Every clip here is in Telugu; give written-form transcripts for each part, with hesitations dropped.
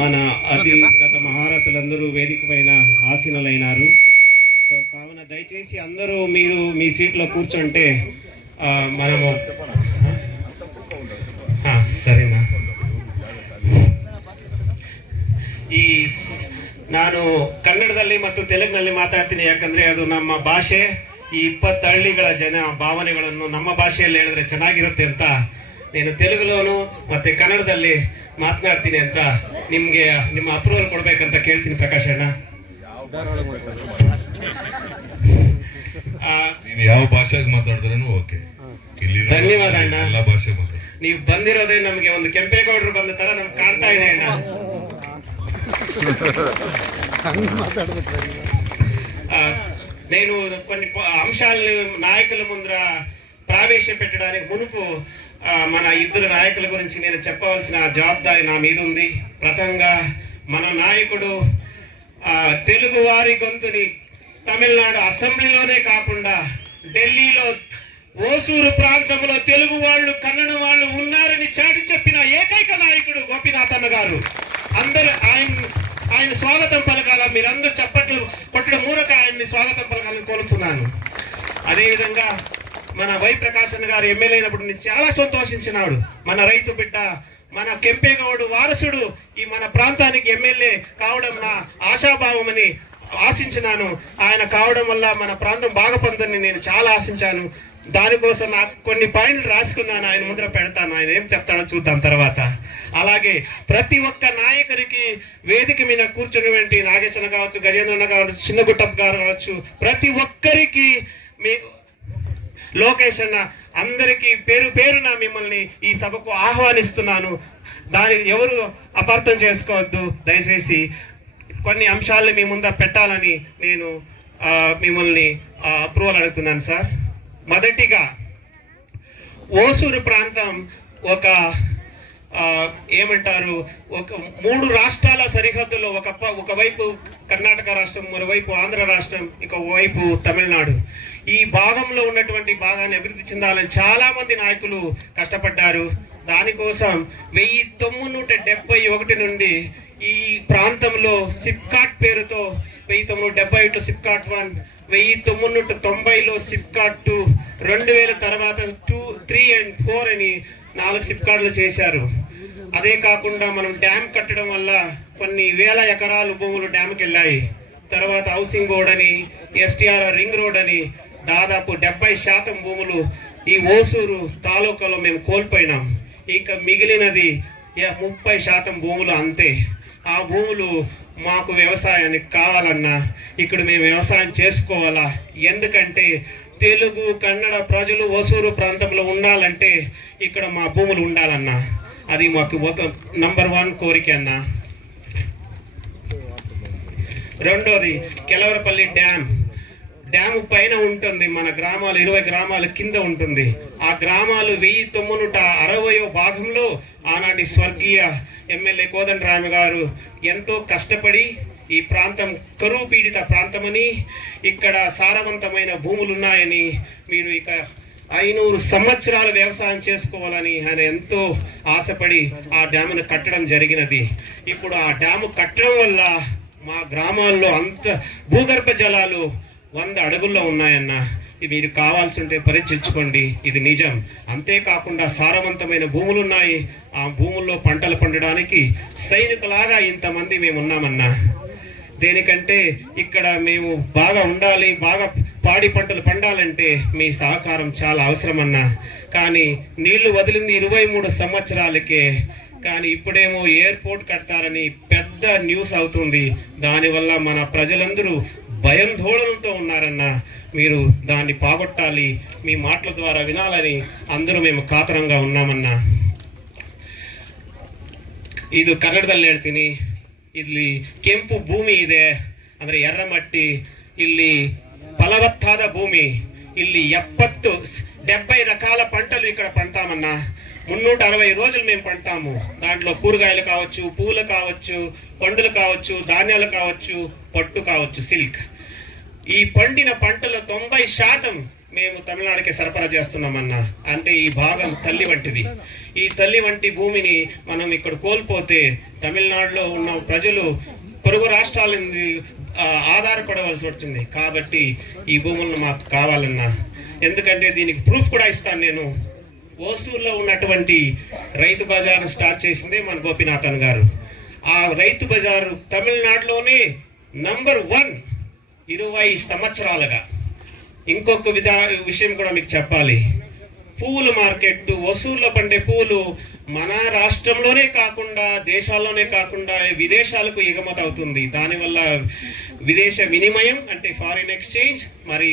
మన అతిగత మహారథులందరూ వేదిక పైన ఆసీనులైనారు. సో కావున దయచేసి అందరూ మీరు మీ సీట్లో కూర్చుంటే మనము సరేనా. ನಾನು ಕನ್ನಡದಲ್ಲಿ ಮತ್ತು ತೆಲುಗಿನಲ್ಲಿ ಮಾತಾಡ್ತೀನಿ, ಯಾಕಂದ್ರೆ ಅದು ನಮ್ಮ ಭಾಷೆ. ಈ 20 ಹಳ್ಳಿಗಳ ಜನ ಭಾವನೆಗಳನ್ನು ನಮ್ಮ ಭಾಷೆಯಲ್ಲಿ ಹೇಳಿದ್ರೆ ಚೆನ್ನಾಗಿರುತ್ತೆ ಅಂತ నేను తెలుగులోನು ಮತ್ತೆ ಕನ್ನಡದಲ್ಲಿ ಮಾತನಾಡ್ತೀನಿ ಅಂತ ನಿಮ್ಗೆ ನಿಮ್ಮ ಅಪ್ರೂವಲ್ ಕೊಡ್ಬೇಕಂತ ಕೇಳ್ತೀನಿ ಪ್ರಕಾಶ್ ಅಣ್ಣ. ಯಾವ ಭಾಷೆಗೆ ಮಾತಾಡಿದ್ರೂ ಓಕೆ. ಧನ್ಯವಾದ ಅಣ್ಣ. ಎಲ್ಲ ಭಾಷೆ ನೀವು ಬಂದಿರೋದೇ ನಮ್ಗೆ ಒಂದು ಕೆಂಪೇಗೌಡರು ಬಂದ ತರ ನಮ್ಗೆ ಕಾಣ್ತಾ ಇದೆ ಅಣ್ಣ. నేను కొన్ని అంశాలను నాయకుల ముందర ప్రవేశపెట్టడానికి మునుపు మన ఇద్దరు నాయకుల గురించి నేను చెప్పవలసిన జవాబుదారి నా మీద ఉంది. ప్రథమంగా మన నాయకుడు తెలుగు వారి గొంతుని తమిళనాడు అసెంబ్లీలోనే కాకుండా ఢిల్లీలో ఓసూరు ప్రాంతంలో తెలుగు వాళ్ళు కన్నడ వాళ్ళు ఉన్నారని చాటి చెప్పిన ఏకైక నాయకుడు గోపీనాథ్ అన్న గారు. అందరూ ఆయన స్వాగతం పలకాల. మీరందరూ చప్పట్లు కొట్టడం మూలక ఆయన్ని స్వాగతం పలకాలని కోరుతున్నాను. అదేవిధంగా మన వై ప్రకాశ్ అన్న గారు ఎమ్మెల్యే అయినప్పుడు నేను చాలా సంతోషించినాడు. మన రైతు బిడ్డ, మన కెంపేగౌడు వారసుడు ఈ మన ప్రాంతానికి ఎమ్మెల్యే కావడం నా ఆశాభావం అని ఆశించినాను. ఆయన కావడం వల్ల మన ప్రాంతం బాగుపడుతుందని నేను చాలా ఆశించాను. దానికోసం నాకు కొన్ని పాయింట్లు రాసుకున్నాను, ఆయన ముందర పెడతాను. ఆయన ఏం చెప్తాడో చూద్దాం తర్వాత. అలాగే ప్రతి ఒక్క నాయకుడికి వేదిక మీద కూర్చున్నటువంటి నాగేశ్వర కావచ్చు, గజేంద్రన్న కావచ్చు, చిన్నగుట్టప్ప గారు కావచ్చు, ప్రతి ఒక్కరికి మీ లోకేష్ అన్న అందరికీ పేరు పేరున మిమ్మల్ని ఈ సభకు ఆహ్వానిస్తున్నాను. దాని ఎవరు అపార్థం చేసుకోవద్దు దయచేసి. కొన్ని అంశాలను మీ ముందు పెట్టాలని నేను మిమ్మల్ని అప్రూవల్ అడుగుతున్నాను సార్. మొదటిగా ఓసూరు ప్రాంతం ఏమంటారు, ఒక 3 రాష్ట్రాల సరిహద్దులో ఒకవైపు కర్ణాటక రాష్ట్రం, మరోవైపు ఆంధ్ర రాష్ట్రం, ఇంకోవైపు తమిళనాడు. ఈ భాగంలో ఉన్నటువంటి భాగాన్ని అభివృద్ధి చెందాలని చాలా మంది నాయకులు కష్టపడ్డారు. దానికోసం 1971 నుండి ఈ ప్రాంతంలో సిప్కాట్ పేరుతో 1971 సిప్కాట్ 1, 1990లో సిప్కాట్ 2, 2000 తర్వాత 2, 3 and 4 అని 4 సిప్కాట్లు చేశారు. అదే కాకుండా మనం డ్యామ్ కట్టడం వల్ల కొన్ని వేల ఎకరాలు భూములు డ్యామ్కి వెళ్ళాయి. తర్వాత హౌసింగ్ బోర్డ్ అని, ఎస్టీఆర్ రింగ్ రోడ్ అని దాదాపు 70% భూములు ఈ ఓసూరు తాలూకాలో మేము కోల్పోయినాం. ఇంకా మిగిలినది 30% భూములు అంతే. ఆ భూములు మాకు వ్యవసాయానికి కావాలన్నా ఇక్కడ మేము వ్యవసాయం చేసుకోవాలా. ఎందుకంటే తెలుగు కన్నడ ప్రజలు ఓసూరు ప్రాంతంలో ఉండాలంటే ఇక్కడ మా భూములు ఉండాలన్నా. అది మాకు ఒక నంబర్ 1 కోరిక అన్న. రెండోది కెలవరపల్లి డ్యామ్ పైన ఉంటుంది. మన గ్రామాలు 20 గ్రామాల కింద ఉంటుంది. ఆ గ్రామాలు 1960వ భాగంలో ఆనాటి స్వర్గీయ ఎమ్మెల్యే కోదండరామ గారు ఎంతో కష్టపడి ఈ ప్రాంతం కరువు పీడిత ప్రాంతమని, ఇక్కడ సారవంతమైన భూములు ఉన్నాయని, మీరు ఇక 500 సంవత్సరాలు వ్యవసాయం చేసుకోవాలని ఆయన ఎంతో ఆశపడి ఆ డ్యామును కట్టడం జరిగినది. ఇప్పుడు ఆ డ్యాము కట్టడం వల్ల మా గ్రామాల్లో అంత భూగర్భ జలాలు 100 అడుగుల్లో ఉన్నాయన్న. మీరు కావాల్సి ఉంటే పరీక్షించుకోండి, ఇది నిజం. అంతేకాకుండా సారవంతమైన భూములు ఉన్నాయి. ఆ భూముల్లో పంటలు పండడానికి సైనికులాగా ఇంతమంది మేము ఉన్నామన్నా. దేనికంటే ఇక్కడ మేము బాగా ఉండాలి, బాగా పాడి పంటలు పండాలంటే మీ సహకారం చాలా అవసరమన్నా. కానీ నీళ్లు వదిలింది 23 సంవత్సరాలకే. కానీ ఇప్పుడేమో ఎయిర్పోర్ట్ కడతారని పెద్ద న్యూస్ అవుతుంది. దానివల్ల మన ప్రజలందరూ భయాందోళనతో ఉన్నారన్న. మీరు దాన్ని పోగొట్టాలి, మీ మాటల ద్వారా వినాలని అందరూ మేము కాతరంగా ఉన్నామన్నా. ಇದು ಕನ್ನಡದಲ್ಲಿ ಹೇಳ್ತೀನಿ. ಇಲ್ಲಿ ಕೆಂಪು ಭೂಮಿ ಇದೆ, ಅಂದ್ರೆ ಎರ್ರಮಟ್ಟಿ. ಇಲ್ಲಿ ఫలవత్తాద భూమి. ಇಲ್ಲಿ 70 రకాల పంటలు ఇక్కడ పంటామన్నా. 360 రోజులు మేము పంటాము. దాంట్లో కూరగాయలు కావచ్చు, పూలు కావచ్చు, పండులు కావచ్చు, ధాన్యాలు కావచ్చు, పట్టు కావచ్చు, సిల్క్. ఈ పండిన పంటలో 90% మేము తమిళనాడుకి సరఫరా చేస్తున్నామన్నా. అంటే ఈ భాగం తల్లి వంటిది. ఈ తల్లి వంటి భూమిని మనం ఇక్కడ కోల్పోతే తమిళనాడులో ఉన్న ప్రజలు పొరుగు రాష్ట్రాల నుండి ఆధారపడవలసి వచ్చింది. కాబట్టి ఈ భూములను మాకు కావాలన్నా, ఎందుకంటే దీనికి ప్రూఫ్ కూడా ఇస్తాను నేను. ఓసూరులో ఉన్నటువంటి రైతు బజారు స్టార్ట్ చేసిందే మన గోపీనాథన్ గారు. ఆ రైతు బజారు తమిళనాడులోనే నంబర్ 1 20 సంవత్సరాలుగా. ఇంకొక విషయం కూడా మీకు చెప్పాలి. పువ్వుల మార్కెట్, ఓసూరులో పండే పువ్వులు మన రాష్ట్రంలోనే కాకుండా దేశాల్లోనే కాకుండా విదేశాలకు ఎగుమతి అవుతుంది. దానివల్ల విదేశ వినిమయం అంటే ఫారిన్ ఎక్స్చేంజ్, మరి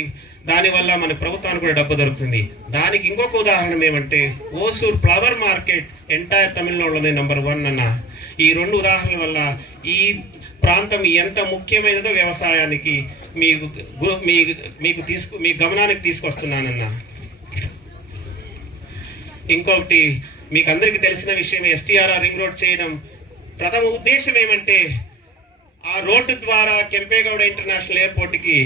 దానివల్ల మన ప్రభుత్వానికి కూడా డబ్బు దొరుకుతుంది. దానికి ఇంకొక ఉదాహరణ ఏమంటే ఓసూర్ ఫ్లవర్ మార్కెట్ ఎంటైర్ తమిళనాడులోనే నంబర్ 1 అన్న. ఈ 2 ఉదాహరణల వల్ల ఈ ప్రాంతం ఎంత ముఖ్యమైనదో వ్యవసాయానికి మీ గమనానికి తీసుకొస్తున్నానన్నా. ఇంకొకటి మీకు అందరికీ తెలిసిన విషయం, STRR రింగ్ రోడ్ చేయడం ప్రథమ ఉద్దేశం ఏమంటే ఆ రోడ్డు ద్వారా కెంపేగౌడ ఇంటర్నేషనల్ ఎయిర్పోర్ట్కి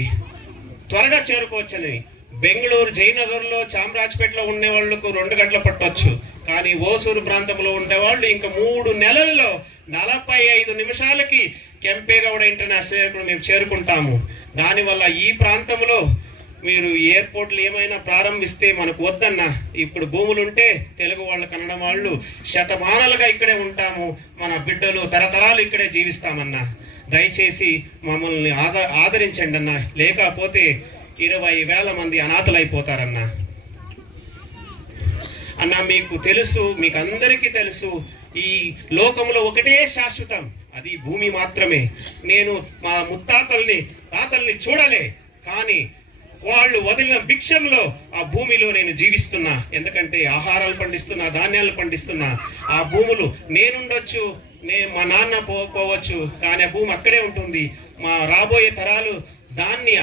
త్వరగా చేరుకోవచ్చని. బెంగళూరు, జయనగర్లో, చామరాజపేటలో ఉండే వాళ్ళకు 2 గంటలు పట్టవచ్చు, కానీ ఓసూరు ప్రాంతంలో ఉండేవాళ్ళు ఇంకా 3 నెలల్లో 45 నిమిషాలకి కెంపేగౌడ ఇంటర్నేషనల్ ఎయిర్పోర్ట్ మేము చేరుకుంటాము. దానివల్ల ఈ ప్రాంతంలో మీరు ఎయిర్పోర్ట్లు ఏమైనా ప్రారంభిస్తే మనకు వద్దన్నా. ఇప్పుడు భూములు ఉంటే తెలుగు వాళ్ళు, కన్నడ వాళ్ళు శతమానాలుగా ఇక్కడే ఉంటాము, మన బిడ్డలు తరతరాలు ఇక్కడే జీవిస్తామన్నా. దయచేసి మమ్మల్ని ఆదరించండి అన్నా, లేకపోతే 20,000 మంది అనాథలైపోతారన్నా. అన్న మీకు తెలుసు, మీకు అందరికీ తెలుసు, ఈ లోకంలో ఒకటే శాశ్వతం, అది భూమి మాత్రమే. నేను మా తాతల్ని చూడలే, కానీ వాళ్ళు వదిలిన భిక్షంలో ఆ భూమిలో నేను జీవిస్తున్నా. ఎందుకంటే ఆహారాలు పండిస్తున్నా, ధాన్యాలు పండిస్తున్నా. ఆ భూములు నేనుండొచ్చు, మా నాన్న పోవచ్చు, కానీ ఆ భూమి అక్కడే ఉంటుంది. మా రాబోయే తరాలు దాన్ని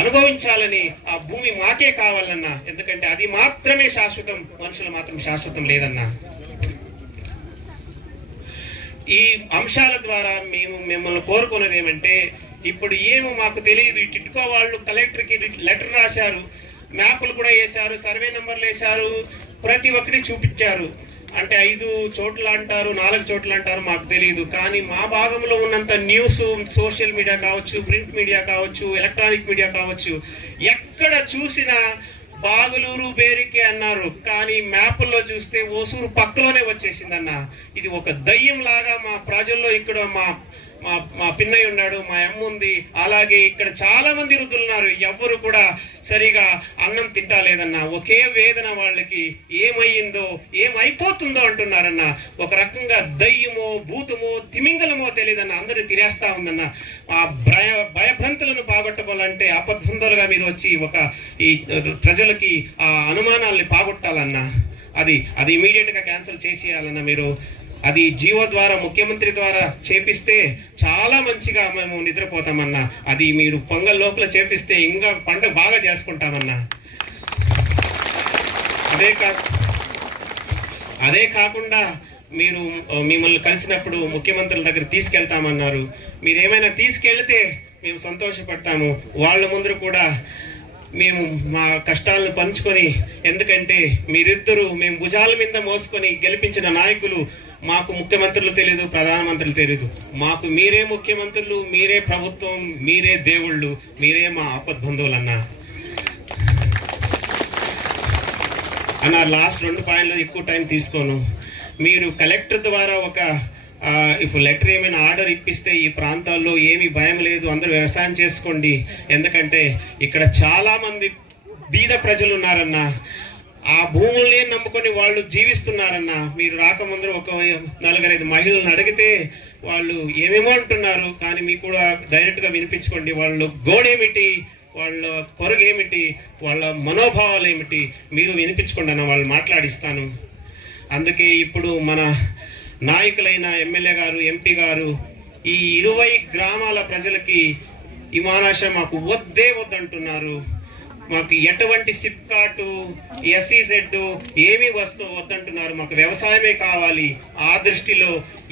అనుభవించాలని ఆ భూమి మాకే కావాలన్నా. ఎందుకంటే అది మాత్రమే శాశ్వతం, మనుషులు మాత్రం శాశ్వతం లేదన్నా. ఈ అంశాల ద్వారా మేము మిమ్మల్ని కోరుకున్నది ఏమంటే, ఇప్పుడు ఏమో మాకు తెలియదు, టిట్కో వాళ్ళు కలెక్టర్కి లెటర్ రాశారు, మ్యాపులు కూడా వేశారు, సర్వే నెంబర్లు వేశారు, ప్రతి ఒక్కటి చూపించారు. అంటే 5 చోట్ల అంటారు, 4 చోట్ల అంటారు, మాకు తెలియదు. కానీ మా భాగంలో ఉన్నంత న్యూస్, సోషల్ మీడియా కావచ్చు, ప్రింట్ మీడియా కావచ్చు, ఎలక్ట్రానిక్ మీడియా కావచ్చు, ఎక్కడ చూసినా బాగులూరు బేరికే అన్నారు, కానీ మ్యాపుల్లో చూస్తే ఓసూరు పక్కలోనే వచ్చేసిందన్న. ఇది ఒక దయ్యం లాగా మా ప్రజల్లో ఇక్కడ మా పిన్నయ్య ఉన్నాడు, మా అమ్మ ఉంది, అలాగే ఇక్కడ చాలా మంది వృద్ధులు ఉన్నారు, ఎవ్వరు కూడా సరిగా అన్నం తింటలేదన్న. ఒకే వేదన వాళ్ళకి, ఏమయ్యిందో ఏమైపోతుందో అంటున్నారన్న. ఒక రకంగా దయ్యమో భూతమో తిమింగలమో తెలియదన్న, అందరిని తినేస్తా ఉందన్న. ఆ భయభ్రంతులను పాగొట్టుకోవాలంటే అపద్బంధులుగా మీరు వచ్చి ఈ ప్రజలకి ఆ అనుమానాల్ని పాగొట్టాలన్న. అది ఇమీడియట్ గా క్యాన్సిల్ చేసేయాలన్న. మీరు అది జీవో ద్వారా, ముఖ్యమంత్రి ద్వారా చేపిస్తే చాలా మంచిగా మేము నిద్రపోతామన్నా. అది మీరు పొంగల్ లోపల చేపిస్తే ఇంకా పండుగ బాగా చేసుకుంటామన్నా. అదే కాకుండా మీరు మిమ్మల్ని కలిసినప్పుడు ముఖ్యమంత్రుల దగ్గర తీసుకెళ్తామన్నారు. మీరు ఏమైనా తీసుకెళ్తే మేము సంతోషపడతాము. వాళ్ళ ముందు కూడా మేము మా కష్టాలను పంచుకొని, ఎందుకంటే మీరిద్దరూ మేము భుజాల మీద మోసుకొని గెలిపించిన నాయకులు. మాకు ముఖ్యమంత్రులు తెలియదు, ప్రధానమంత్రులు తెలియదు, మాకు మీరే ముఖ్యమంత్రులు, మీరే ప్రభుత్వం, మీరే దేవుళ్ళు, మీరే మా ఆపద్బంధువులన్నా. అన్న లాస్ట్ 2 పాయింట్లు ఎక్కువ టైం తీసుకోను. మీరు కలెక్టర్ ద్వారా ఇప్పుడు లెటర్ ఏమైనా ఆర్డర్ ఇప్పిస్తే ఈ ప్రాంతాల్లో ఏమీ భయం లేదు, అందరూ వ్యవసాయం చేసుకోండి. ఎందుకంటే ఇక్కడ చాలా మంది బీద ప్రజలు ఉన్నారన్న, ఆ భూముల్నే నమ్ముకొని వాళ్ళు జీవిస్తున్నారన్న. మీరు రాకముందు ఒక 4-5 మహిళలను అడిగితే వాళ్ళు ఏమేమో అంటున్నారు, కానీ మీకు కూడా డైరెక్ట్గా వినిపించుకోండి. వాళ్ళు గోడేమిటి, వాళ్ళ కొరగేమిటి, వాళ్ళ మనోభావాలు ఏమిటి, మీరు వినిపించుకోండి అన్న, వాళ్ళు మాట్లాడిస్తాను. అందుకే ఇప్పుడు మన నాయకులైన ఎమ్మెల్యే గారు, ఎంపీ గారు ఈ 20 గ్రామాల ప్రజలకి విమానాశ మాకు వద్దంటున్నారు. మాకు ఎటువంటి సిప్కాటు, SEZ ఏమీ వద్దంటున్నారు. మాకు వ్యవసాయమే కావాలి. ఆ దృష్టిలో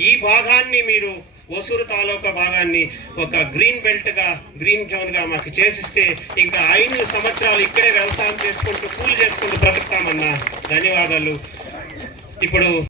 ఈ భాగాన్ని మీరు ఓసూరు తాలూకా భాగాన్ని ఒక గ్రీన్ బెల్ట్ గా, గ్రీన్ జోన్ గా మాకు చేసిస్తే ఇంకా 5 సంవత్సరాలు ఇక్కడే వ్యవసాయం చేసుకుంటూ, కూలి చేసుకుంటూ బ్రతుకుతామన్నా. ధన్యవాదాలు. ఇప్పుడు